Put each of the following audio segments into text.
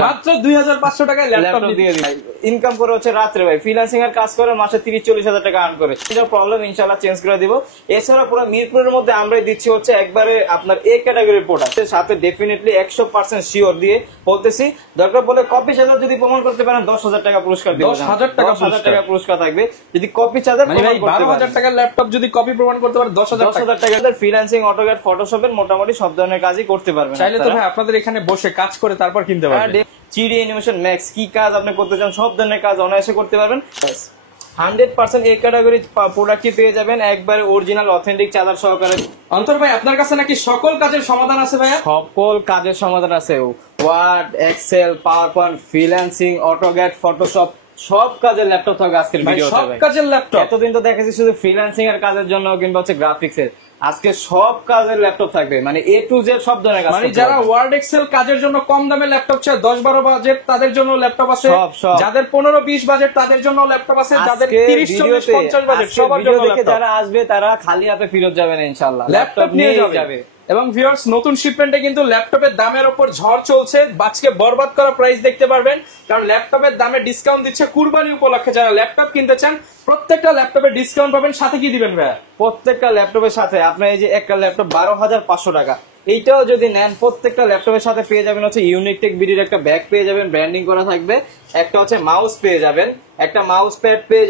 মাত্র 2500 টাকায় ল্যাপটপ দিয়ে দিই। ইনকাম করে হচ্ছে রাত্রে ভাই, ফ্রিল্যান্সিং এর কাজ করে মাসে 30-40 হাজার টাকা আর্ন করে। এটা প্রবলেম ইনশাআল্লাহ চেঞ্জ করে দিব। এছাড়া পুরো মিরপুরের মধ্যে আমরাই দিচ্ছি হচ্ছে একবারে আপনার এ ক্যাটাগরির প্রোডাক্ট, সাথে ডেফিনেটলি 100% শিওর দিয়ে বলতেছি। দরকার বলে কপি চার্জার যদি প্রমাণ করতে পারেন 10,000 টাকা পুরস্কার দিব। 10,000 টাকা পুরস্কার থাকবে যদি কপি চার্জার মানে ভাই 12,000 টাকার ল্যাপটপ যদি কপি প্রমাণ করতে পারেন 10,000 টাকা। ফ্রিল্যান্সিং, অটোক্যাড, ফটোশপের মোটামুটি সব ধরনের কাজই করতে পারবেন। চাইলে তো ভাই আপনাদের এখানে বসে কাজ করে তারপর কিনতে পারবেন। 3D অ্যানিমেশন ম্যাক্স কি কাজ আপনি করতে চান সব ধরনের কাজ অনায়াসে করতে পারবেন। 100% এই ক্যাটাগরি প্রোডাক্টই পেয়ে যাবেন একবারে অরিজিনাল অথেন্টিক চার্জার সহকারে। অন্তর ভাই আপনার কাছে নাকি সকল কাজের সমাধান আছে ভাইয়া? সকল কাজের সমাধান আছে। Word, Excel, PowerPoint, freelancing, AutoCAD, Photoshop সব কাজের ল্যাপটপ থাকবে আজকের ভিডিওতে। সব কাজের ল্যাপটপ। এতদিন তো দেখেছি শুধু ফ্রিল্যান্সিং এর কাজের জন্য কিংবা হচ্ছে গ্রাফিক্সের, আজকে সব কাজের ল্যাপটপ থাকবে, মানে এ টু জেড সব ধরনের কাজ। মানে যারা ওয়ার্ড এক্সেল কাজের জন্য কম দামে ল্যাপটপ চায়, 10-12 বাজেট তাদের জন্য ল্যাপটপ আছে, যাদের 15-20 বাজেট তাদের জন্য ল্যাপটপ আছে, যাদের 30-40-50 বাজেট সবার জন্য ল্যাপটপ। যারা আসবে তারা খালি হাতে ফেরত যাবে না ইনশাআল্লাহ, ল্যাপটপ নিয়ে যাবে। এবং ভিউয়ার্স, নতুন শিপমেন্টে কিন্তু ল্যাপটপের দামের উপর ঝড় চলছে। আজকে বরবাদ করা প্রাইস দেখতে পারবেন, কারণ ল্যাপটপের দামে ডিসকাউন্ট দিচ্ছে কুরবানি উপলক্ষে। যারা ল্যাপটপ কিনতে চান প্রত্যেকটা ল্যাপটপে ডিসকাউন্ট পাবেন। সাথে কি দিবেন ভাইয়া? প্রত্যেকটা ল্যাপটপের সাথে আপনার এই যে একটা ল্যাপটপ 12,500 টাকা, এইটাও যদি নেন প্রত্যেকটা ল্যাপটপের সাথে পেয়ে যাবেন হচ্ছে ইউনিকটেক বিডির একটা ব্যাগ পেয়ে যাবেন, ব্র্যান্ডিং করা থাকবে, একটা হচ্ছে মাউস পেয়ে যাবেন, একটা মাউস প্যাড পেয়ে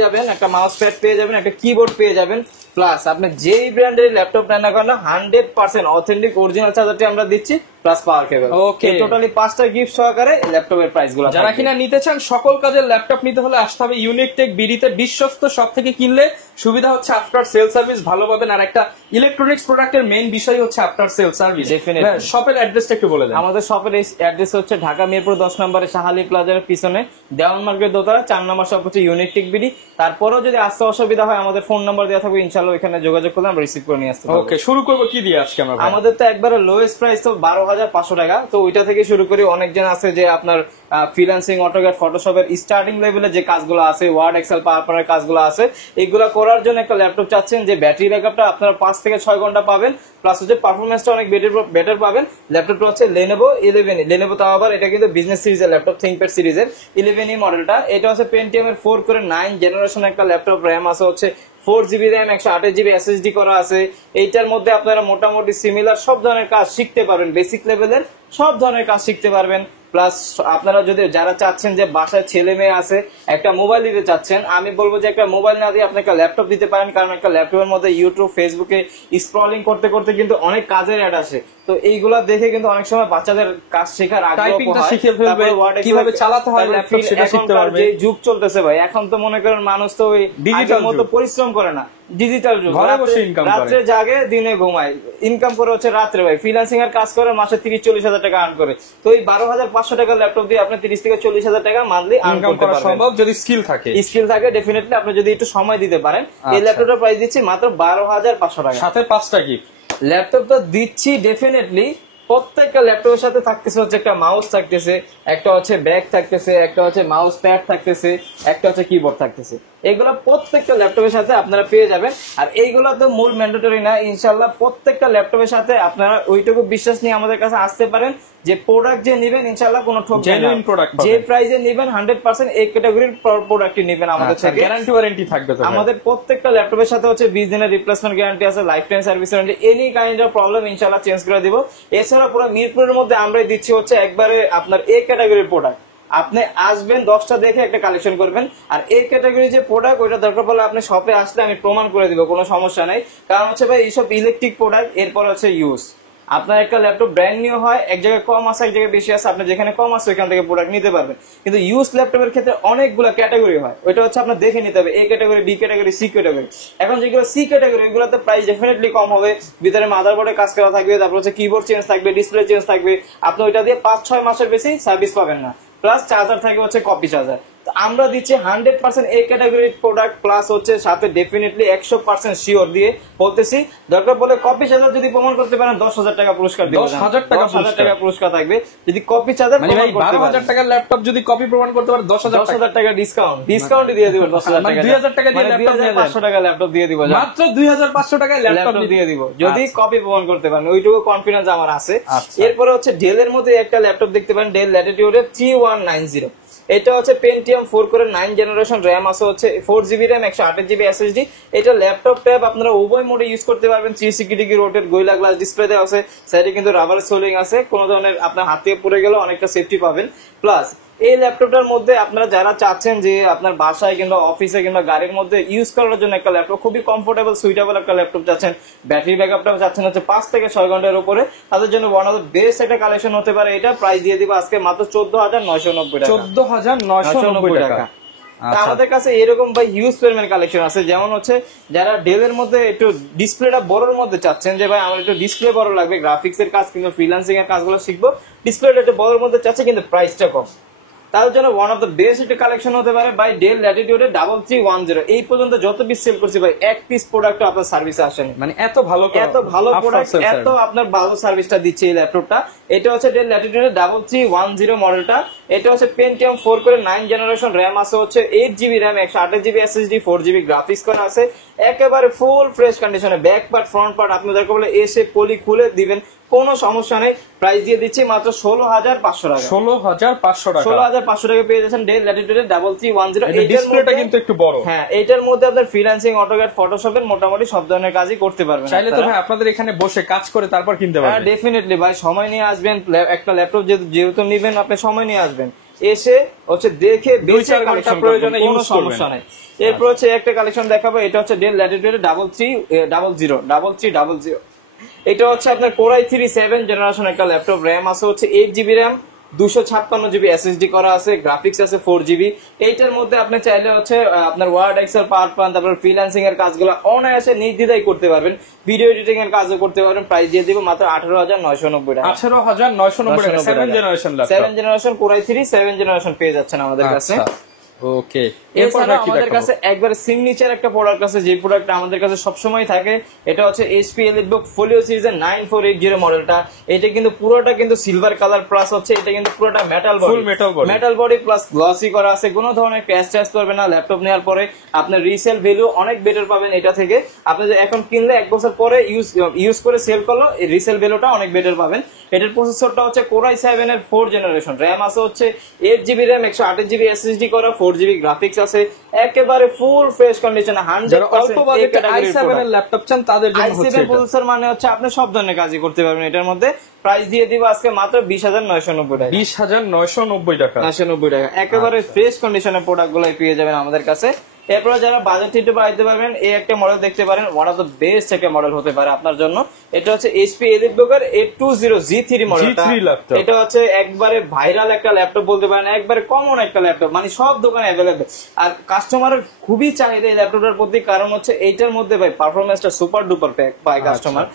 যাবেন, একটা কিবোর্ড পেয়ে যাবেন। প্লাস আপনি যেই ব্র্যান্ডের ল্যাপটপ নেন না কেন 100% অথেন্টিক অরিজিনাল চার্জারটি আমরা দিচ্ছি, প্লাস পাওয়ার কেবল। ওকে, টোটালি 5টা গিফট সহকারে ল্যাপটপের প্রাইস গুলো। যারা কিনা নিতে চান সকল কাজের ল্যাপটপ নিতে হলে আসতে হবে ইউনিকটেক বিডিতে। বিশ্বস্ত সব থেকে কিনলে সুবিধা হচ্ছে আফটার সেল সার্ভিস ভালো পাবেন। আর একটা ইলেকট্রনিক্স প্রোডাক্টের মেইন বিষয় হচ্ছে আফটার সেল সার্ভিস। শপের অ্যাড্রেসটা একটু বলে দেন। আমাদের শপের অ্যাড্রেস হচ্ছে ঢাকা মিরপুর 10 নম্বরে শাহালি প্লাজার পিছনে দেওয়ান মার্কেট দোতলা 4 নম্বর শপ হচ্ছে ইউনিকটেক বিডি। তারপরেও যদি আসতে অসুবিধা হয় আমাদের ফোন নাম্বার দেওয়া থাকবে, ইনশাআল্লাহ এখানে যোগাযোগ করলে আমরা রিসিভ করে নিয়ে আসতে পারবো। ওকে, শুরু করব কি দিয়ে আজকে আমরা? আমাদের তো একবারে লোয়েস্ট প্রাইস তো 12,500 টাকা, তো ওইটা থেকে শুরু করি। অনেকজন আছে যে আপনার ফ্রিল্যান্সিং, অটোক্যাড, ফটোশপের স্টার্টিং লেভেলে যে কাজগুলো আছে, ওয়ার্ড, এক্সেল, পাওয়ার পয়েন্টের কাজগুলো আছে, এগুলো করার জন্য একটা ল্যাপটপ চাচ্ছেন যে ব্যাটারি ব্যাকআপটা আপনারা 5 থেকে 6 ঘন্টা পাবেন, প্লাস হচ্ছে পারফরমেন্সটা অনেক বেটার পাবেন। ল্যাপটপটা হচ্ছে লেনোভো 11E, লেনোভো তাও আবার এটা কিন্তু বিজনেস সিরিজের ল্যাপটপ, থিংকপ্যাড সিরিজের 11E মডেলটা। এটা হচ্ছে পেন্টিয়াম এর 4 করে 9 জেনারেশন একটা ল্যাপটপ, র্যাম আছে হচ্ছে 4GB র্যাম, 128GB SSD করা আছে। এইটার মধ্যে আপনারা মোটামুটি সিমিলার সব ধরনের কাজ শিখতে পারবেন, বেসিক লেভেলের সব ধরনের কাজ শিখতে পারবেন। প্লাস আপনারা যদি যারা চাচ্ছেন যে বাসায় ছেলে মেয়ে আছে একটা মোবাইল দিতে চাচ্ছেন, আমি বলবো যে একটা মোবাইল না দিয়ে আপনি একটা ল্যাপটপ দিতে পারেন, কারণ একটা ল্যাপটপের মধ্যে ইউটিউব, ফেসবুকে স্ক্রলিং করতে করতে কিন্তু অনেক কাজের অ্যাড আসে, তো এইগুলা দেখে কিন্তু অনেক সময় বাচ্চাদের কাজ শেখার আগ্রহ হয়, কিভাবে চালাতে হয় ল্যাপটপ সেটা শিখতে পারবে। যে যুগ চলতেছে ভাই, এখন তো মনে করেন মানুষ তো ওই ডিজিটাল মতো পরিশ্রম করে না, ডিজিটাল যুগ, ঘরে বসে ইনকাম করে, রাত্রে জাগে দিনে ঘুমায়, ইনকাম করে হচ্ছে রাত্রে ভাই, ফ্রিল্যান্সিং এর কাজ করে মাসে 30-40 হাজার টাকা আর্ন করে। তো এই 12,500 টাকার ল্যাপটপ দিয়ে আপনি 30 থেকে 40 হাজার টাকা মান্থলি ইনকাম করা সম্ভব যদি স্কিল থাকে ডেফিনেটলি আপনি যদি একটু সময় দিতে পারেন। এই ল্যাপটপটার প্রাইস দিচ্ছি মাত্র 12,500 টাকা, সাথে 5টা গিফট। ল্যাপটপটা দিচ্ছি ডেফিনেটলি। প্রত্যেকটা ল্যাপটপের সাথে থাকতেছে হচ্ছে একটা মাউস থাকতেছে, একটা হচ্ছে ব্যাগ থাকতেছে, একটা হচ্ছে মাউস প্যাড থাকতেছে, একটা হচ্ছে কিবোর্ড থাকতেছে। এগুলা প্রত্যেকটা ল্যাপটপের সাথে আপনারা পেয়ে যাবেন। আর এইগুলা তো মূল ম্যান্ডেটরি না, ইনশাল্লাহ প্রত্যেকটা ল্যাপটপের সাথে আপনারা ওইটুকু বিশ্বাস নিয়ে আমাদের কাছে আসতে পারেন যে প্রোডাক্ট যে নিবেন ইনশাল্লাহ কোনো ঠকবে না, যে প্রাইসে নিবেন 100% এই ক্যাটাগরির প্রোডাক্টই নিবেন আমাদের থেকে, গ্যারান্টি ওয়ারেন্টি থাকবে। আমাদের প্রত্যেকটা ল্যাপটপের সাথে হচ্ছে 20 দিনের রিপ্লেসমেন্ট গ্যারান্টি আছে, life time service warranty, any kind of problem ইনশাল্লাহ চেঞ্জ করে দিব। এছাড়া পুরো মিরপুরের মধ্যে আমরাই দিচ্ছি হচ্ছে একবারে আপনার এ ক্যাটাগরির প্রোডাক্ট, আপনি আসবেন 10টা দেখে একটা কালেকশন করবেন। আর এই ক্যাটাগরি যে প্রোডাক্ট ওইটা দরকার পড়লে আপনি শপে আসলে আমি প্রমাণ করে দিব, কোনো সমস্যা নাই। কারণ হচ্ছে ভাই এইসব ইলেকট্রিক প্রোডাক্ট, এরপর হচ্ছে ইউজ, আপনার একটা ল্যাপটপ ব্র্যান্ড নিউ হয়, এক জায়গায় কম আছে, এক জায়গায় বেশি আছে, আপনি যেখানে কম আছে ওইখান থেকে প্রোডাক্ট নিতে পারবেন। কিন্তু ইউজ ল্যাপটপের ক্ষেত্রে অনেকগুলো ক্যাটাগরি হয়, ওইটা হচ্ছে আপনার দেখে নিতে হবে, A category, B category, C category. এখন যেগুলো সি ক্যাটাগরি ওইগুলোতে প্রাইস ডেফিনেটলি কম হবে, ভিতরে মাদারবোর্ডে কাজ করা থাকবে, তারপর হচ্ছে কিবোর্ড চেঞ্জ থাকবে, ডিসপ্লে চেঞ্জ থাকবে, আপনি ওইটা দিয়ে 5-6 মাসের বেশি সার্ভিস পাবেন না, প্লাস চার্জার থাকে হচ্ছে কপি চার্জার। আমরা দিচ্ছি 100% এই ক্যাটাগরির প্রোডাক্ট প্লাস হচ্ছে সাথে ডেফিনেটলি 100% শিওর দিয়ে বলতেছি, দরকার বলে কপি চার্জার যদি প্রমাণ করতে পারেন 10,000 টাকা পুরস্কার দিব। 10,000 টাকা 10,000 টাকা পুরস্কার থাকবে যদি কপি চার্জার মানে ভাই 12,000 টাকার ল্যাপটপ যদি কপি প্রমাণ করতে পারে 10,000 টাকা ডিসকাউন্ট দিয়ে দিব। 10,000 মানে টাকা 2,000 টাকা দিয়ে ল্যাপটপ নিয়ে 500 টাকা ল্যাপটপ দিয়ে দিব, মাত্র 2,500 টাকায় ল্যাপটপ দিয়ে দিব যদি কপি প্রমাণ করতে পারেন, ওইটুকু কনফিডেন্স আমার আছে। এরপরে হচ্ছে ডেলের মধ্যে একটা ল্যাপটপ দেখতে পারেন, ডেল ল্যাটিটিউডের 3190। এটা হচ্ছে পেন্টিয়াম 4 কোরের 9 জেনারেশন, র্যাম আছে হচ্ছে 4GB র্যাম, 128GB SSD। এটা ল্যাপটপ ট্যাব আপনারা উভয় মোডে ইউজ করতে পারবেন। 360 degree rotate gorilla glass display দেওয়া আছে, সাইডে কিন্তু রাবার সোলিং আছে, কোনো ধরনের আপনার হাত থেকে পড়ে গেলে অনেকটা সেফটি পাবেন। প্লাস এই ল্যাপটপটার মধ্যে আপনারা যারা চাচ্ছেন যে আপনার বাসায় কিংবা অফিসে কিংবা গাড়ির মধ্যে ইউজ করার জন্য একটা ল্যাপটপ, খুবই কমফোর্টেবল সুইটেবল একটা ল্যাপটপ চাচ্ছেন, ব্যাটারি ব্যাকআপটা চাচ্ছেন হচ্ছে 5 থেকে 6 ঘন্টার উপরে, তাদের জন্য ওয়ান অফ দ্য বেস্ট একটা কালেকশন হতে পারে। এটা প্রাইস দিয়ে দিব আজকে মাত্র 14,990 টাকা। 14,990 টাকা। আমাদের কাছে এরকম ভাই হিউজ পরিমাণ কালেকশন আছে, যেমন হচ্ছে যারা ডেলের মধ্যে একটু ডিসপ্লেটা বড়র মধ্যে চাচ্ছেন যে ভাই আমার একটু ডিসপ্লে বড় লাগবে, গ্রাফিক্স এর কাজ কিংবা ফ্রিল্যান্সিং এর কাজগুলো শিখবো, ডিসপ্লেটা একটু বড়র মধ্যে চাচ্ছে কিন্তু প্রাইসটা কম, তার জন্য ওয়ান অফ দ্য বেস্ট একটা কালেকশন হতে পারে বাই ডেল ল্যাটিটিউডে 3310। এই পর্যন্ত যত পিস সেল করছি ভাই এক পিস প্রোডাক্ট আপনার সার্ভিসে আসেনি, মানে এত ভালো প্রোডাক্ট, এত আপনার ভালো সার্ভিসটা দিচ্ছে এই ল্যাপটপটা। এটা হচ্ছে ডেল ল্যাটিটিউডে 3310 মডেলটা। এটা হচ্ছে পেন্টিয়াম 4 করে 9 জেনারেশন, র্যাম আছে হচ্ছে 8GB RAM, 128GB SSD, 4GB graphics করা আছে, একেবারে ফুল ফ্রেশ কন্ডিশনে। ব্যাক পার্ট ফ্রন্ট পার্ট আপনি দরকার বলে এসে পলি খুলে দিবেন, কোনো সমস্যা নেই। প্রাইস দিয়ে দিচ্ছি মাত্র 16,500 টাকা। 16,500 টাকা পেয়ে যাচ্ছেন ডেল ল্যাটিটিউডে 3310। এই ডিসপ্লেটা কিন্তু একটু বড়। হ্যাঁ, এইটার মধ্যে আপনার ফ্রিল্যান্সিং, অটোক্যাড, ফটোশপের মোটামুটি সব ধরনের কাজই করতে পারবেন। চাইলে তো ভাই আপনাদের এখানে বসে কাজ করে তারপর কিনতে পারবেন। হ্যাঁ ডেফিনেটলি ভাই, সময় নিয়ে আসবেন, একটা ল্যাপটপ যেহেতু নিবেন আপনি সময় নিয়ে আসবেন, এসে হচ্ছে দেখে বেচে কালেকশন প্রয়োজনে কোনো সমস্যা নাই। এরপর হচ্ছে একটা কালেকশন দেখাবো, এটা হচ্ছে ডেল ল্যাটিটিউডে 3300। এটা হচ্ছে আপনার কোর i3 7 জেনারেশন একটা ল্যাপটপ, র্যাম আছে হচ্ছে 8GB র্যাম, 256GB SSD করা আছে, গ্রাফিক্স আছে 4GB। এইটার মধ্যে আপনি চাইলে হচ্ছে আপনার ওয়ার্ড, এক্সেল, পাওয়ার পয়েন্ট, তারপর ফ্রিল্যান্সিং এর কাজগুলো অনায়াসে নির্দ্বিধায় করতে পারবেন, ভিডিও এডিটিং এর কাজও করতে পারবেন। প্রাইস দিয়ে দিব মাত্র 18,990 টাকা। 18,990 টাকা। 7 generation laptop, 7 generation core i3 7 generation পেয়ে যাচ্ছেন আমাদের কাছে। ওকে, এরপর আমাদের কাছে একবার সিগনেচার একটা প্রোডাক্ট আছে, যে প্রোডাক্টটা আমাদের কাছে সবসময় থাকে। এটা হচ্ছে HP EliteBook Folio সিরিজের 9480 মডেলটা। এটা কিন্তু পুরোটা কিন্তু সিলভার কালার, প্লাস হচ্ছে এটা কিন্তু পুরোটা মেটাল বডি প্লাস গ্লসি করা আছে, কোনো ধরনের ক্র্যাশ ট্যাশ করবে না। ল্যাপটপ নেওয়ার পরে আপনার রিসেল ভ্যালু অনেক বেটার পাবেন এটা থেকে। আপনি যে এখন কিনলে 1 বছর পরে ইউজ করে সেল করলো, রিসেল ভ্যালুটা অনেক বেটার পাবেন। এটার প্রসেসরটা হচ্ছে কোর i7 এর 4 জেনারেশন, র্যাম আছে হচ্ছে 8GB র্যাম, 128GB SSD করা, 4GB গ্রাফিক্স আছে, একেবারে ফুল ফ্রেশ কন্ডিশনে। 100% i7 এর ল্যাপটপ চান তাদের জন্য হচ্ছে i7 প্রসেসর, মানে হচ্ছে আপনি সব ধরনের কাজই করতে পারবেন এটার মধ্যে। প্রাইস দিয়ে দিব আজকে মাত্র 20,990 টাকা। 20,990 টাকা। 990 টাকা, একেবারে ফ্রেশ কন্ডিশনের প্রোডাক্ট গুলাই পেয়ে যাবেন আমাদের কাছে। এরপরে যারা বাজেট একটু বাড়াইতে পারবেন, এই একটা মডেল দেখতে পারেন, ওয়ান অফ দ্য বেস্ট একটা মডেল হতে পারে আপনার জন্য। এটা হচ্ছে HP EliteBook এর 820 G3 মডেলটা। এটা হচ্ছে একবারে ভাইরাল একটা ল্যাপটপ বলতে পারেন, একবারে কমন একটা ল্যাপটপ, মানে সব দোকানে অ্যাভেলেবেল। আর কাস্টমারের খুবই চাহিদা এই ল্যাপটপটার প্রতি, কারণ হচ্ছে এইটার মধ্যে ভাই পারফরমেন্সটা সুপার ডুপার পায় কাস্টমার।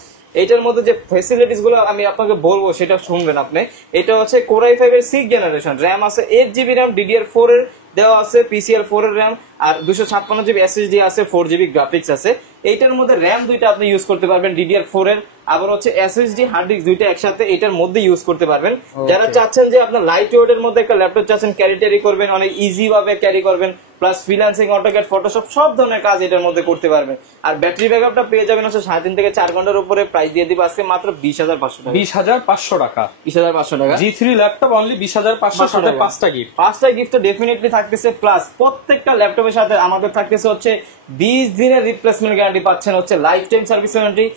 এটার মধ্যে যে ফ্যাসিলিটিস গুলো আমি আপনাকে বলবো সেটা শুনবেন আপনি। এটা হচ্ছে কোর i5 এর 6 জেনারেশন, র্যাম আছে 8GB র্যাম, DDR4 এর দেওয়া আছে, PCL4 এর র্যাম, আর 256GB SSD আছে, 4GB গ্রাফিক্স আছে। এইটার মধ্যে র্যাম দুইটা আপনি ইউজ করতে পারবেন DDR4 এর, আবার হচ্ছে SSD হার্ড ডিস্ক দুইটা একসাথে এটার মধ্যে ইউজ করতে পারবেন। যারা চাচ্ছেন যে আপনার লাইট ওয়েট এর মধ্যে একটা ল্যাপটপ চাচ্ছেন, ক্যারি করবেন, অনেক ইজি ভাবে ক্যারি করবেন, প্লাস ফ্রিল্যান্সিং, অটোক্যাড, ফটোশপ সব ধরনের কাজ এটার মধ্যে করতে পারবেন। আর ব্যাটারি ব্যাকআপটা পেয়ে যাবেন হচ্ছে 3.5 থেকে 4 ঘন্টার উপরে। প্রাইস দিয়ে দিব আজকে মাত্র 20,500 টাকা। 20,500 টাকা। 20,500 টাকা। G3 ল্যাপটপ অনলি 20,500 সাথে 5টা গিফট। 5টা গিফট তো ডেফিনেটলি থাকতেছে, প্লাস প্রত্যেকটা ল্যাপটপের সাথে আমাদের থাকতেছে হচ্ছে 20 দিনের রিপ্লেসমেন্ট গ্যারান্টি পাচ্ছেন, হচ্ছে life time service warranty.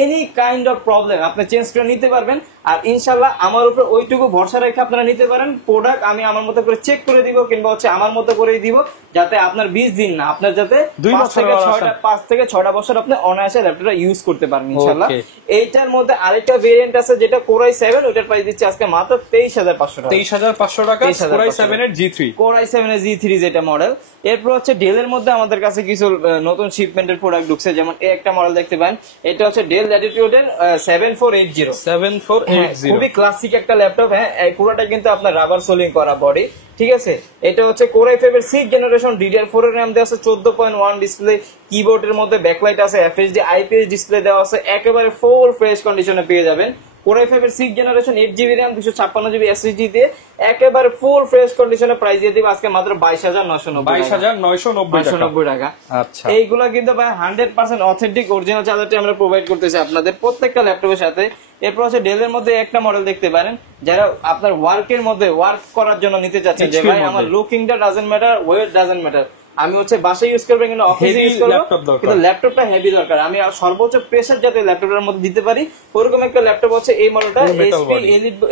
Any kind of problem আপনি চেঞ্জ করে নিতে পারবেন। আর ইনশাল্লাহ আমার উপর ওইটুকু ভরসা রেখে আপনারা নিতে পারেন। প্রোডাক্ট আমি আমার মতো করে চেক করে দিব, কিংবা হচ্ছে আমার মতো করেই দিব, যাতে আপনার 20 দিন না, আপনার যাতে 5 থেকে 6টা বছর আপনি অনায়াসে ল্যাপটপটা ইউজ করতে পারেন ইনশাল্লাহ। এইটার মধ্যে আরেকটা ভেরিয়েন্ট আছে যেটা কোর i7, ওটার প্রাইস দিচ্ছি আজকে মাত্র 23,500 টাকা। 23,500 টাকা কোর i7 এর G3। কোর i7 এর G3 যেটা মডেল। এরপর হচ্ছে ডেলের মধ্যে আমাদের কাছে কিছু নতুন শিপমেন্টের প্রোডাক্ট ঢুকছে, যেমন এই একটা মডেল দেখতে পান। এটা হচ্ছে ডেল ল্যাটিটিউড এর 7480। খুবই ক্লাসিক একটা ল্যাপটপ। হ্যাঁ, এই পুরোটা কিন্তু আপনার রাবার সোলিং করা বডি, ঠিক আছে। এটা হচ্ছে কোর i5 এর 6th জেনারেশন, DDR4 এর RAM দেওয়া আছে, 14.1 ডিসপ্লে, কিবোর্ডের মধ্যে ব্যাকলাইট আছে, FHD IPS ডিসপ্লে দেওয়া আছে, একেবারে ফুল ফ্রেশ কন্ডিশনে পেয়ে যাবেন। কোর i5 এর 6th generation 8GB RAM 256GB SSD দিয়ে একেবারে ফুল ফ্রেশ কন্ডিশনে প্রাইস দিয়ে দিব আজকে মাত্র 22,990 টাকা। আচ্ছা, এইগুলা কিন্তু ভাই 100% অথেন্টিক অরিজিনাল চার্জারটি আমরা প্রোভাইড করতেছি আপনাদের প্রত্যেকটা ল্যাপটপের সাথে। এরপর হচ্ছে ডেলের মধ্যে একটা মডেল দেখতে পারেন, যারা আপনার ওয়ার্কের মধ্যে ওয়ার্ক করার জন্য নিতে চাচ্ছেন যে ভাই আমার লুকিংটা doesn't matter, weight doesn't matter, আমি হচ্ছে বাসায় ইউজ করবো কিন্তু অফিসে ইউজ করবো, কিন্তু ল্যাপটপটা হেভি দরকার, আমি সর্বোচ্চ প্রেসার যাতে ল্যাপটপের মধ্যে দিতে পারি ওরকম একটা ল্যাপটপ হচ্ছে এই মডেলটা।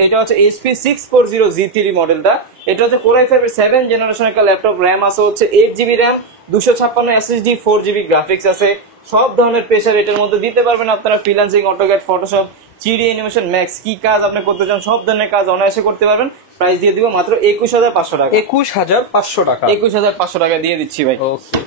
এটা হচ্ছে HP640G3 মডেলটা। এটা হচ্ছে কোর i5 এর 7th জেনারেশন একটা ল্যাপটপ, র্যাম আছে হচ্ছে 8GB RAM, 256 SSD, 4GB graphics আছে। সব ধরনের প্রেসার এটার মধ্যে দিতে পারবেন আপনারা। Freelancing, AutoCAD, Photoshop, 3D animation, max, কি কাজ আপনি করতে চান সব ধরনের কাজ অনায়াসে করতে পারবেন। প্রাইস দিয়ে দিব মাত্র 21,500 টাকা। 21,500 টাকা। 21,500 টাকা দিয়ে দিচ্ছি ভাই। ওকে,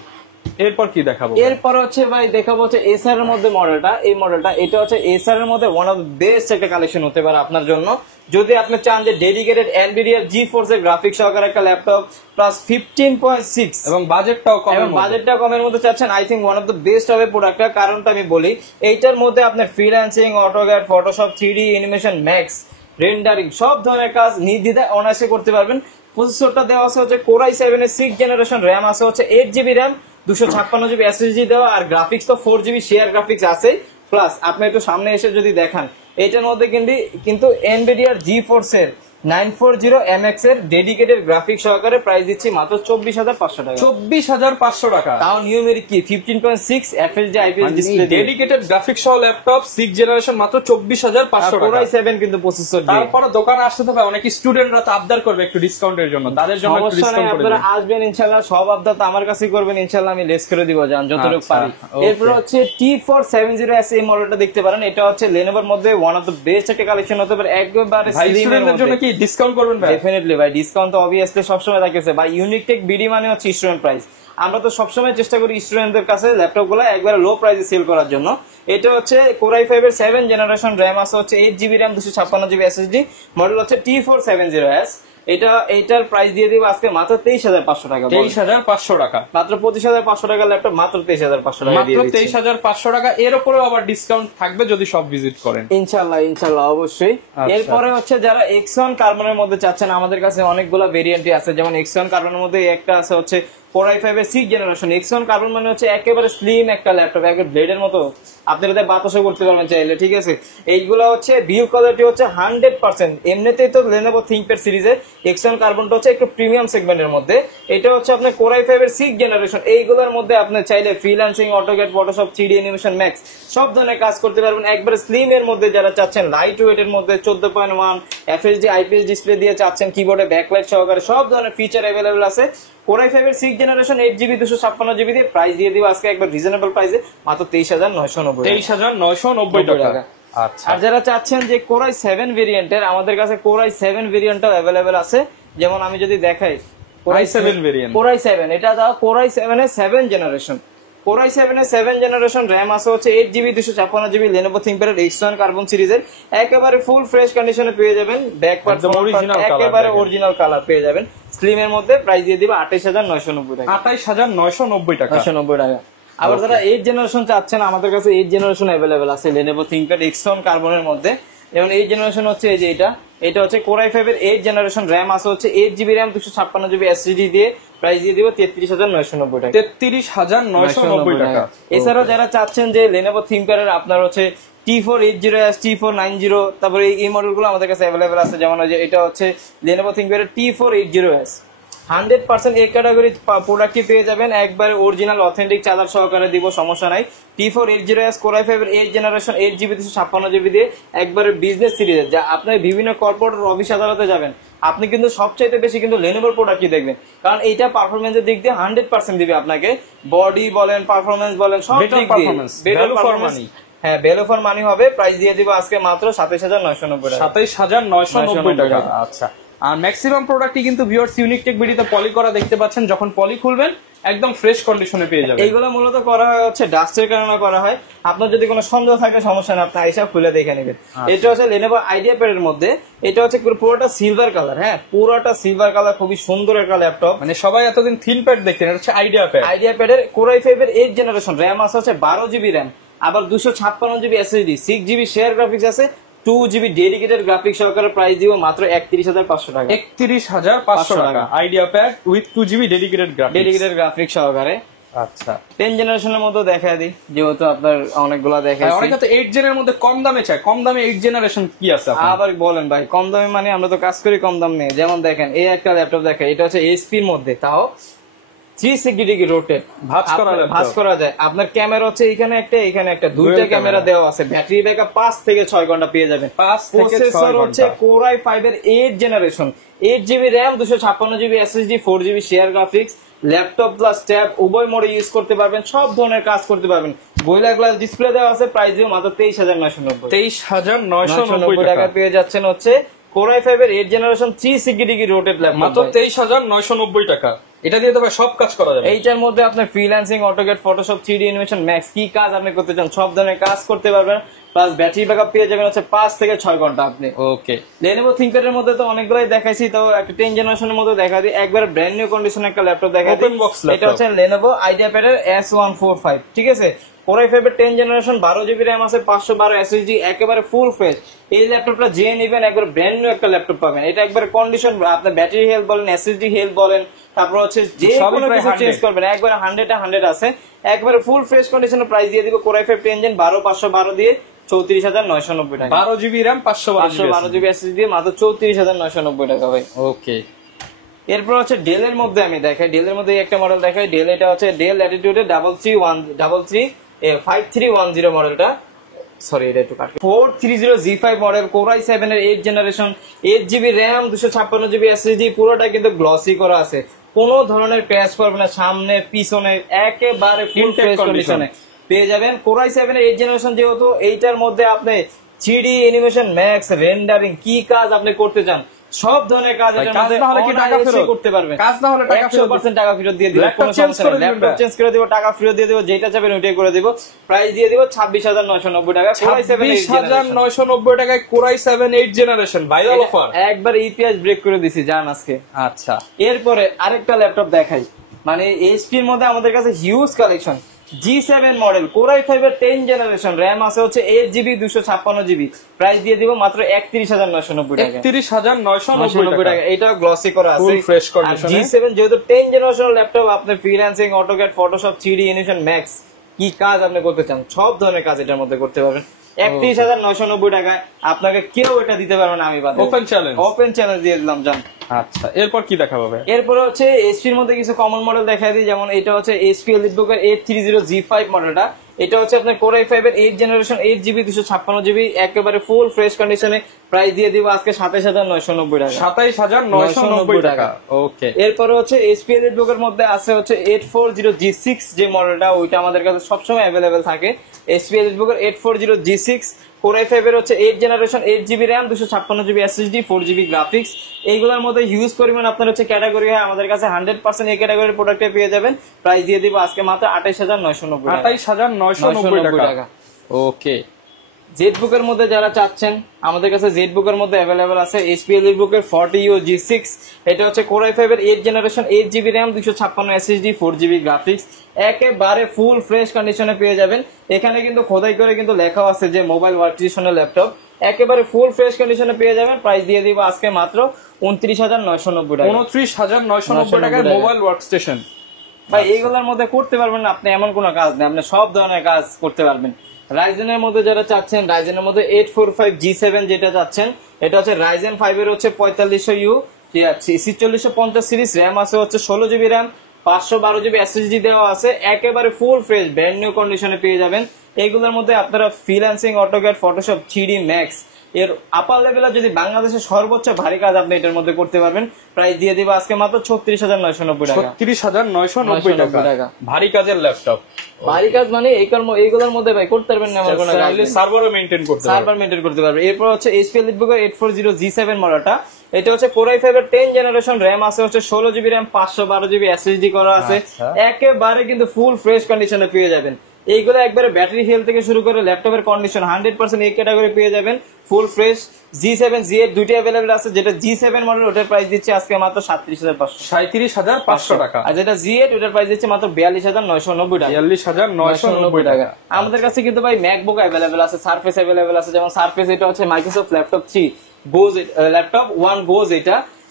এরপর কি দেখাবো? এরপর হচ্ছে ভাই দেখাবো হচ্ছে এসআর এর মধ্যে মডেলটা। এই মডেলটা এটা হচ্ছে এসআর এর মধ্যে ওয়ান অফ দ্য বেস্ট একটা কালেকশন হতে পারে আপনার জন্য, যদি আপনি চান যে ডেডিকেটেড NVIDIA GeForce এর গ্রাফিক্স সহকারে একটা ল্যাপটপ প্লাস 15.6 এবং বাজেটটাও কম, বাজেটটা কমের মধ্যে চাচ্ছেন, I think one of the best হবে প্রোডাক্টটা। কারণটা আমি বলি, এইটার মধ্যে আপনার freelancing, AutoCAD, Photoshop, 3D animation, max, rendering সব ধরনের কাজ নির্দ্বিধায় অনায়াসে করতে পারবেন। প্রসেসরটা দেওয়া আছে হচ্ছে কোর i7 এর 6th জেনারেশন, র্যাম আছে হচ্ছে 8GB র্যাম, 256GB SSD দেওয়া, আর গ্রাফিক্স তো 4GB শেয়ার গ্রাফিক্স আছে। প্লাস আপনি একটু সামনে এসে যদি দেখান, এটার মধ্যে কিন্তু NVIDIA GeForce এর 940MX এর ডেডিকেটেড গ্রাফিক্স সহকারে প্রাইস দিচ্ছি মাত্র 24,500 টাকা। 24,500 টাকা, তাও নিউমেরিক কি 15.6 FHD IPS display, dedicated graphics সহ ল্যাপটপ 6th জেনারেশন মাত্র 24,500 টাকা। কোর i7 কিন্তু প্রসেসর। তারপরে দোকানে আসতে হবে, অনেক স্টুডেন্টরা তো আবদার করবে একটু ডিসকাউন্টের জন্য, তাদের জন্য একটু ডিসকাউন্ট করে আপনারা আসবেন ইনশাআল্লাহ, সব আবদার তো আমার কাছেই করবেন ইনশাআল্লাহ, আমি লেস করে দিব জান যতটুকু পারি। এরপর হচ্ছে T470S এই মডেলটা দেখতে পারেন। এটা হচ্ছে Lenovoর মধ্যে ওয়ান অফ দ্য বেস্ট একটা কালেকশন হতে পারে, একবারে স্লিম এর জন্য। কি ডিসকাউন্ট করবেন ভাই? ডেফিনেটলি ভাই, ডিসকাউন্ট তো অবভিয়াসলি সবসময় থাকতেছে ভাই। ইউনিক টেক বিডি মানে হচ্ছে স্টুডেন্ট প্রাইস, আমরা তো সবসময় চেষ্টা করি স্টুডেন্টদের কাছে ল্যাপটপ গুলো একবারে লো প্রাইসে সেল করার জন্য। এটা হচ্ছে কোর i5 এর 7th জেনারেশন, র্যাম আছে হচ্ছে 8GB RAM, 256GB SSD, model হচ্ছে T470S। এটার প্রাইস দিয়ে দিব আজকে মাত্র 23,500 টাকা। 23,500 টাকা, মাত্র 25,500 টাকা ল্যাপটপ, মাত্র 23,500 টাকা দিয়ে দিচ্ছি। 23,500 টাকা। এর উপরেও আবার ডিসকাউন্ট থাকবে যদি সব ভিজিট করেন ইনশাআল্লাহ অবশ্যই। এরপরে হচ্ছে যারা X1 কার্বনের মধ্যে চাচ্ছেন, আমাদের কাছে অনেকগুলো ভেরিয়েন্টই আছে, যেমন X1 কার্বনের মধ্যে একটা আছে হচ্ছে কোর i5 এর 6th জেনারেশন। X1 কার্বন মানে হচ্ছে একেবারে স্লিম একটা ল্যাপটপ, একবারে ব্লেডের মতো, আপনি এটাতে বাতাসও করতে পারবেন চাইলে, ঠিক আছে। এইগুলো হচ্ছে বিল্ড কোয়ালিটি হচ্ছে 100%। এমনিতেই তো Lenovo ThinkPad সিরিজের X1 কার্বনটা হচ্ছে একটু প্রিমিয়াম সেগমেন্টের মধ্যে। এটা হচ্ছে আপনার কোর i5 এর 6th জেনারেশন। এইগুলোর মধ্যে আপনি চাইলে freelancing, AutoCAD, Photoshop, 3D animation, max সব ধরনের কাজ করতে পারবেন একবারে স্লিম এর মধ্যে। যারা চাচ্ছেন লাইট ওয়েট এর মধ্যে 14.1 FHD IPS ডিসপ্লে দিয়ে চাচ্ছেন, কিবোর্ডে ব্যাকলাইট সহকারে সব ধরনের ফিচার अवेलेबल আছে। কোর i5 এর 6th জেনারেশন 8GB 256GB দিয়ে প্রাইস দিয়ে দিব আজকে একবার রিজনেবল প্রাইসে মাত্র 23,990 টাকা। আচ্ছা, আর যারা চাচ্ছেন যে কোর i7 ভেরিয়েন্টের, আমাদের কাছে কোর i7 ভেরিয়েন্টটাও अवेलेबल আছে। যেমন আমি যদি দেখাই core i7 variant, core i7 এটা দাও কোর i7 এর 7th জেনারেশন। কোর i7 এর 7th জেনারেশন, র্যাম আছে হচ্ছে 8GB 256GB, Lenovo ThinkPad এর X1 কার্বন সিরিজের একেবারে ফুল ফ্রেশ কন্ডিশনে পেয়ে যাবেন। ব্যাক পার্ট একেবারে অরিজিনাল কালার পেয়ে যাবেন স্লিম এর মধ্যে। প্রাইস দিয়ে দিব 28,990 টাকা। 28,990 টাকা। আবার যারা 8th জেনারেশন চাচ্ছেন, আমাদের কাছে 8th জেনারেশন अवेलेबल আছে Lenovo ThinkPad X1 কার্বনের মধ্যে। যেমন 8th জেনারেশন হচ্ছে এই যে এটা হচ্ছে কোর i5 এর 8th জেনারেশন, র্যাম আছে হচ্ছে 8GB র্যাম, 256GB SSD দিয়ে প্রাইস দিয়ে দিব 33,990 টাকা। 33,990 টাকা। এছাড়াও যারা চাচ্ছেন যে Lenovo ThinkPad এর আপনার হচ্ছে T480S, T490, তারপরে এই মডেলগুলো আমাদের কাছে अवेलेबल আছে। যেমন এটা হচ্ছে Lenovo ThinkPad এর T480S, 100% এই ক্যাটাগরি প্রোডাক্টই পেয়ে যাবেন একবার অরিজিনাল অথেন্টিক চার্জার সহকারে দিব, সমস্যা নাই। T480S কোর i5 এর 8th জেনারেশন, 8GB 256GB দিয়ে একবারে বিজনেস সিরিজের, যা আপনি বিভিন্ন কর্পোরেট অফিস আদালতে যাবেন, আপনি কিন্তু সবচাইতে বেশি কিন্তু Lenovoর প্রোডাক্টই দেখবেন, কারণ এইটা পারফরমেন্সের দিক দিয়ে 100% দিবে আপনাকে। বডি বলেন, পারফরমেন্স বলেন, সব দিক দিয়ে বেটার পারফরমেন্স। হ্যাঁ, ভ্যালু ফর মানি হবে। প্রাইস দিয়ে দিব আজকে মাত্র 27,990 টাকা। 27,990 টাকা। আচ্ছা, আর ম্যাক্সিমাম প্রোডাক্টই কিন্তু ভিউয়ার্স ইউনিক টেক ভিডিওতে পলি করা দেখতে পাচ্ছেন। যখন পলি খুলবেন একদম ফ্রেশ কন্ডিশনে পেয়ে যাবেন। এইগুলো মূলত করা হয় হচ্ছে ডাস্টের কারণে করা হয়। আপনার যদি কোনো সন্দেহ থাকে সমস্যা না, আপনি আইসা খুলে দেখে নেবেন। এটা হচ্ছে Lenovo IdeaPad এর মধ্যে, এটা হচ্ছে পুরোটা সিলভার কালার। হ্যাঁ, পুরোটা সিলভার কালার, খুবই সুন্দর একটা ল্যাপটপ। মানে সবাই এতদিন থিনপ্যাড দেখতেন, এটা হচ্ছে IdeaPad এর Core i5 এর 8 জেনারেশন, র্যাম আছে হচ্ছে 12 জিবি র্যাম, আবার 256 GB SSD, 6 GB share graphics আছে, 2 জিবি ডেডিকেটেড গ্রাফিক্স সহকারে প্রাইস দিব মাত্র 31,500 টাকা। 31,500 টাকা IdeaPad with 2 GB dedicated graphics সহকারে। আচ্ছা, 10 জেনারেশনের মধ্যে দেখা দিই, যেহেতু আপনার অনেকগুলা দেখাইছি। অনেকে তো 8 জেনের মধ্যে কম দামে চায়, কম দামে 8 জেনারেশন কি আছে আপনার? আবার বলেন ভাই কম দামে, মানে আমরা তো কাজ করি কম দাম নেই। যেমন দেখেন এই একটা ল্যাপটপ দেখেন, এটা হচ্ছে HP এর মধ্যে, তাও 360 ডিগ্রি রোটেট ভাঁজ করা যায়। আপনার ক্যামেরা হচ্ছে এখানে একটা, এখানে একটা, দুইটা ক্যামেরা দেওয়া আছে। ব্যাটারি ব্যাকআপ 5 থেকে 6 ঘন্টা পেয়ে যাবেন। প্রসেসর হচ্ছে Core i5 এর 8 generation, 8 GB RAM, 256 GB SSD, 4 GB share graphics, laptop plus tab উভয় মোডে ইউজ করতে পারবেন, সব ধরনের কাজ করতে পারবেন। গোরিলা গ্লাস ডিসপ্লে দেওয়া আছে, প্রাইস দিও মাত্র 23,990। 23,990 টাকা পেয়ে যাচ্ছেন হচ্ছে Core i5 এর 8 জেনারেশন 360 ডিগ্রি রোটেট ল্যাপটপ, মাত্র 23,990 টাকা। এটা দিয়ে তবে সব কাজ করা যাবে। এইটার মধ্যে আপনার freelancing, AutoCAD, Photoshop, 3D animation, max, কি কাজ আপনি করতে চান সব ধরনের কাজ করতে পারবেন। প্লাস ব্যাটারি ব্যাকআপ পেয়ে যাবেন হচ্ছে 5 থেকে 6 ঘন্টা আপনি। ওকে, Lenovo ThinkPad এর মধ্যে তো অনেকগুলাই দেখাইছি, তো একটা 10 জেনারেশনের মধ্যে দেখা দিই, একবার ব্র্যান্ড নিউ কন্ডিশন একটা ল্যাপটপ দেখা দিই। এটা হচ্ছে Lenovo IdeaPad এর S145, ঠিক আছে। Core i5 এর 10 জেনারেশন, 12 জিবি র্যাম আছে, 512 SSD, একেবারে ফুল ফ্রেশ। এই ল্যাপটপটা যে নেবেন একবার ব্র্যান্ড নিউ একটা ল্যাপটপ পাবেন। এটা একবার কন্ডিশন, আপনার ব্যাটারি হেলথ বলেন, SSD হেলথ বলেন, তারপর হচ্ছে যে কোনো কিছু চেঞ্জ করবেন, একবার 100 আছে, একবারে ফুল ফ্রেশ কন্ডিশনের প্রাইস দিয়ে দিব Core i5 10 জেন 12512 দিয়ে 34,990 টাকা। 12 জিবি র্যাম, 512 জিবি SSD দিয়ে মাত্র 34,990 টাকা ভাই। ওকে, এরপর হচ্ছে ডেল এর মধ্যে আমি দেখাই, ডেল এর মধ্যে একটা মডেল দেখাই। ডেল, এটা হচ্ছে ডেল ল্যাটিটিউড 5310 মডেলটা, সরি এটা একটু কাট, 430 G5 মডেল, Core i7 এর 8 generation, 8 GB RAM, 256 GB SSD, পুরোটা কিন্তু গ্লসি করা আছে, কোনো ধরনের ক্র্যাশ করবে না, সামনে পিছনে একেবারে ফুল ফ্রেশ কন্ডিশনে পেয়ে যাবেন। Core i7 এর 8 জেনারেশন, যেহেতু এইটার মধ্যে আপনি 3D অ্যানিমেশন, ম্যাক্স, রেন্ডারিং, কি কাজ আপনি করতে চান সব ধরনের কাজ এটার মধ্যে করতে পারবেন। কাজ না হলে 100% টাকা ফেরত দিয়ে দিব, কোনো সমস্যা নেই। ল্যাপটপ চেঞ্জ করে দিব, টাকা ফেরত দিয়ে দিব, যেটা চাইবেন ওইটাই করে দিব। প্রাইস দিয়ে দিব 26,990 টাকা। Core i7 26,990 টাকায় Core i7 8 generation, viral offer, একবার ইতিহাস ব্রেক করে দিছি জান আজকে। আচ্ছা, এরপরে আরেকটা ল্যাপটপ দেখাই, মানে HP এর মধ্যে আমাদের কাছে huge collection. G7 model, Core i5 এর 10 জেনারেশন, র্যাম আছে হচ্ছে 8 জিবি, 256 জিবি, প্রাইস দিয়ে দিব মাত্র 31,990 টাকা। 31,990 টাকা। এটাও গ্লসি করা আছে, ফুল ফ্রেশ কন্ডিশনে। G7 যেহেতু 10 জেনারেশন ল্যাপটপ, আপনি freelancing, AutoCAD, Photoshop, 3D animation, max, কি কাজ আপনি করতে চান সব ধরনের কাজ এটার মধ্যে করতে পারবেন। 31,990 টাকায় আপনাকে কেউ এটা দিতে পারবে না, আমি বাদ। ওপেন চ্যালেঞ্জ দিয়ে দিলাম জান। আচ্ছা, এরপর কি দেখাবো? এরপরে হচ্ছে HP এর মধ্যে কিছু কমন মডেল দেখাই দিই, যেমন এটা হচ্ছে HP EliteBook এর 830 G5 মডেলটা। এটা হচ্ছে আপনার Core i5 এর 8 জেনারেশন, 8 জিবি, 256 জিবি, একেবারে ফুল ফ্রেশ কন্ডিশনে, প্রাইস দিয়ে দিব আজকে 27,990 টাকা। 27,990 টাকা। ওকে, এরপরে হচ্ছে HP EliteBook এর মধ্যে আছে হচ্ছে 840 G6 যে মডেলটা, ওইটা আমাদের কাছে সবসময় অ্যাভেলেবেল থাকে। HP EliteBook এর 840 G6, Core i5 এর হচ্ছে 8 generation, 8 GB RAM, 256 GB SSD, 4 GB graphics. এইগুলোর মধ্যে হিউজ পরিমাণ আপনার হচ্ছে ক্যাটাগরি হয়, আমাদের কাছে 100% এই ক্যাটাগরির প্রোডাক্টে পেয়ে যাবেন। প্রাইস দিয়ে দিব আজকে মাত্র 28,990 টাকা। 28,990 টাকা। ওকে, ZBook এর মধ্যে যারা চাচ্ছেন, আমাদের কাছে ZBook এর মধ্যে অ্যাভেলেবেল আছে HP EliteBook এর 40U G6। এটা হচ্ছে Core i5 এর 8 generation, 8 GB RAM, 256 SSD, 4 GB graphics, একেবারে ফুল ফ্রেশ কন্ডিশনে পেয়ে যাবেন। এখানে কিন্তু খোদাই করে কিন্তু লেখা আছে যে মোবাইল ওয়ার্কস্টেশনের ল্যাপটপ, একেবারে ফুল ফ্রেশ কন্ডিশনে পেয়ে যাবেন। প্রাইস দিয়ে দিব আজকে মাত্র 29,990 টাকা। 29,990 টাকায় মোবাইল ওয়ার্কস্টেশন। ভাই এইগুলোর মধ্যে করতে পারবেন না আপনি, এমন কোনো কাজ নেই, আপনি সব ধরনের কাজ করতে পারবেন। রাইজেনের মধ্যে যারা চাচ্ছেন, রাইজেনের মধ্যে 845 G7 যেটা চাচ্ছেন, এটা হচ্ছে রাইজেন 5 এর হচ্ছে 4500U 4650 সিরিজ, র্যাম আছে হচ্ছে 16 জিবি র্যাম, 512 জিবি SSD দেওয়া আছে, একেবারে ফুল ফ্রেশ ব্র্যান্ড নিউ কন্ডিশনে পেয়ে যাবেন। এইগুলোর মধ্যে আপনারা freelancing, AutoCAD, Photoshop, 3D max এর আপার লেভেলে যদি বাংলাদেশের সর্বোচ্চ ভারী কাজ আপনি এটার মধ্যে করতে পারবেন। প্রাইস দিয়ে দিব আজকে মাত্র 36,990 টাকা। 36,990 টাকা ভারী কাজের ল্যাপটপ। ভারী কাজ মানে এইগুলোর মধ্যে ভাই করতে পারবেন না, আমার কোনো কাজ নেই। সার্ভারও মেইনটেইন করতে পারবেন। সার্ভার মেইনটেইন করতে পারবেন। এরপর হচ্ছে HP EliteBook এর 840 G7 মডেলটা, এটা হচ্ছে কোরাই ফাইভের 10 জেনারেশন, র্যাম আছে হচ্ছে 16 জিবি র্যাম, 512 জিবি এসএসডি করা আছে। একেবারে কিন্তু ফুল ফ্রেশ কন্ডিশনে পেয়ে যাবেন। এইগুলো একবারে ব্যাটারি হেলথ থেকে শুরু করে ল্যাপটপের কন্ডিশন 100% এই ক্যাটাগরি পেয়ে যাবেন ফুল ফ্রেশ। G7 G8 দুইটা अवेलेबल আছে, যেটা G7 মডেল ওটার প্রাইস দিচ্ছে আজকে মাত্র 37500, 37500 টাকা। আর যেটা G8 ওটার প্রাইস দিচ্ছে মাত্র 42990 টাকা, 42990 টাকা। আমাদের কাছে কিন্তু ভাই ম্যাকবুক अवेलेबल আছে, সারফেস अवेलेबल আছে। যেমন সারফেস এটা হচ্ছে মাইক্রোসফট ল্যাপটপ 3 গোজ, ল্যাপটপ 1 গোজ।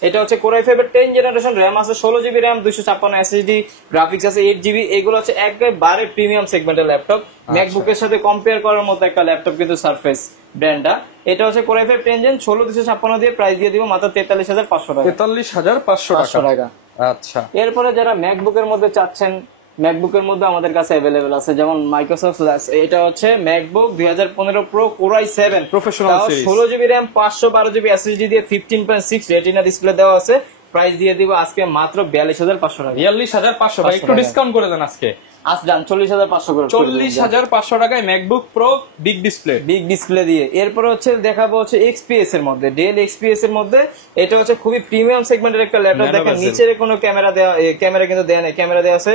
এটা হচ্ছে কোরাই ফাইভের 10 জেনারেশন, র্যাম আছে 16 জিবি র্যাম, 256 এসএসডি, গ্রাফিক্স আছে 8 জিবি। এগুলো হচ্ছে একবারে প্রিমিয়াম সেগমেন্টের ল্যাপটপ, ম্যাকবুকের সাথে কম্পেয়ার করার মতো একটা ল্যাপটপ কিন্তু সারফেস ব্র্যান্ডটা। এটা হচ্ছে কোরাই ফাইভ 10 জেন 16256 দিয়ে প্রাইস দিয়ে দিব মাত্র 43500 টাকা, 43500 টাকা। আচ্ছা, এরপরে যারা ম্যাকবুকের মধ্যে চাচ্ছেন, ম্যাকবুকের মধ্যে আমাদের কাছে अवेलेबल আছে যেমন মাইক্রোসফট এটা হচ্ছে MacBook 2015 pro core i 7 professional series, 16 GB RAM, 512 GB SSD দিয়ে 15.6 রেটিনা ডিসপ্লে দেওয়া আছে। প্রাইস দিয়ে দিব আজকে মাত্র 42500 টাকা, 42500 ভাই একটু ডিসকাউন্ট করে দেন আজকে। আসলাম 40500 করে, 40500 টাকায় ম্যাকবুক প্রো বিগ ডিসপ্লে দিয়ে। এরপর হচ্ছে দেখাবো হচ্ছে এক্সপিএস এর মধ্যে, ডেল এক্সপিএস এর মধ্যে। এটা হচ্ছে খুবই প্রিমিয়াম সেগমেন্টের একটা ল্যাপটপ। দেখেন নিচে কোনো ক্যামেরা দেওয়া, ক্যামেরা কিন্তু দেয়া নেই, ক্যামেরা দেওয়া আছে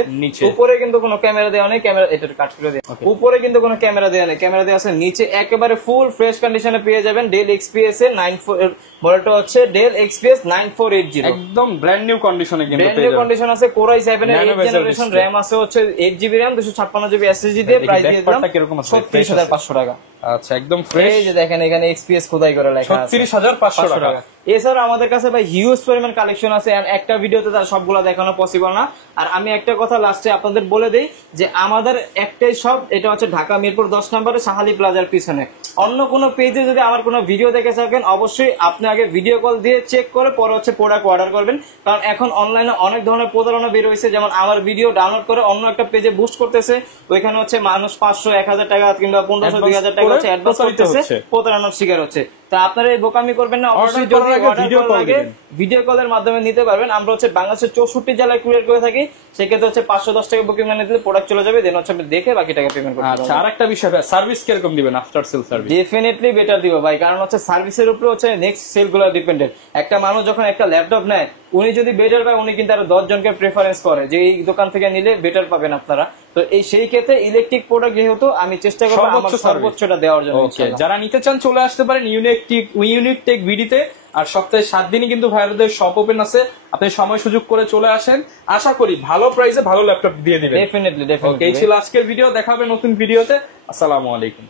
উপরে, কিন্তু কোনো ক্যামেরা দেওয়া নেই, ক্যামেরা এটা কাট করে দেয়া, উপরে কিন্তু কোনো ক্যামেরা দেওয়া নেই, ক্যামেরা দেওয়া আছে নিচে। একেবারে ফুল ফ্রেশ কন্ডিশনে পেয়ে যাবেন ডেল এক্সপিএস এর 94 মডেলটা হচ্ছে ডেল এক্সপিএস 9480, একদম ব্র্যান্ড নিউ কন্ডিশনে কিন্তু ব্র্যান্ড নিউ কন্ডিশন আছে। কোরাই 7 এর 8 জেনারেশন, র্যাম আছে হচ্ছে 8 জিবি র্যাম, 256 জিবি এসএসডি দিয়ে প্রাইস দিয়ে দিলাম 37500 টাকা। আচ্ছা, একদম ফ্রেশ। এই যে দেখেন এখানে এক্সপিএস খোদাই করে লেখা আছে 36500 টাকা। এছাড়া আমাদের কাছে ভাই হিউজ পরিমাণ কালেকশন আছে, আর একটা ভিডিওতে তার সবগুলো দেখানো পসিবল না। আর আমি একটা কথা লাস্টে আপনাদের বলে দেই যে আমাদের একটাই শপ, এটা হচ্ছে ঢাকা মিরপুর 10 নম্বরে সাহালি প্লাজার পিছনে। অন্য কোনো পেজে যদি আমার কোনো ভিডিও দেখে থাকেন, অবশ্যই আপনি আগে ভিডিও কল দিয়ে চেক করে পরে হচ্ছে প্রোডাক্ট অর্ডার করবেন, কারণ এখন অনলাইনে অনেক ধরনের প্রতারণা বের হয়েছে। যেমন আমার ভিডিও ডাউনলোড করে অন্য একটা পেজে বুস্ট করতেছে, ওইখানে হচ্ছে মানুষ 500 1000 টাকা কিংবা 1500 2000 টাকা হচ্ছে অ্যাডভান্স করতেছে, প্রতারণার শিকার হচ্ছে। তা আপনারা এই বোকামি করবেন না, অবশ্যই যদি ভিডিও কলের মাধ্যমে নিতে পারবেন। আমরা হচ্ছে বাংলাদেশের 64 জেলায় কুরিয়ার করে থাকি, সেক্ষেত্রে হচ্ছে 510 টাকা বুকিং মানে দিলে প্রোডাক্ট চলে যাবে, দেন হচ্ছে আপনি দেখে বাকি টাকা পেমেন্ট করতে পারবেন। আচ্ছা, আরেকটা বিষয় ভাই, সার্ভিস কিরকম দিবেন? After sale service definitely better দিব ভাই, কারণ হচ্ছে সার্ভিসের উপরে হচ্ছে নেক্সট সেল গুলো ডিপেন্ডেন্ট। একটা মানুষ যখন একটা ল্যাপটপ নেয়, উনি যদি বেটার পায়, উনি কিন্তু আরো 10 জনকে প্রেফারেন্স করে যে এই দোকান থেকে নিলে বেটার পাবেন আপনারা। তো এই সেই ক্ষেত্রে ইলেকট্রিক প্রোডাক্ট যেহেতু আমি চেষ্টা করব আমার সর্বোচ্চটা দেওয়ার জন্য। যারা নিতে চান চলে আসতে পারেন ইউনিক টেক ভিডিতে। আর সপ্তাহে 7 দিনই কিন্তু ভাইয়াদের শপ ওপেন আছে, আপনি সময় সুযোগ করে চলে আসেন। আশা করি ভালো প্রাইসে ভালো ল্যাপটপ দিয়ে দিবেন। ডেফিনেটলি। ওকে, এই ছিল আজকের ভিডিও, দেখা হবে নতুন ভিডিওতে। আসসালামু আলাইকুম।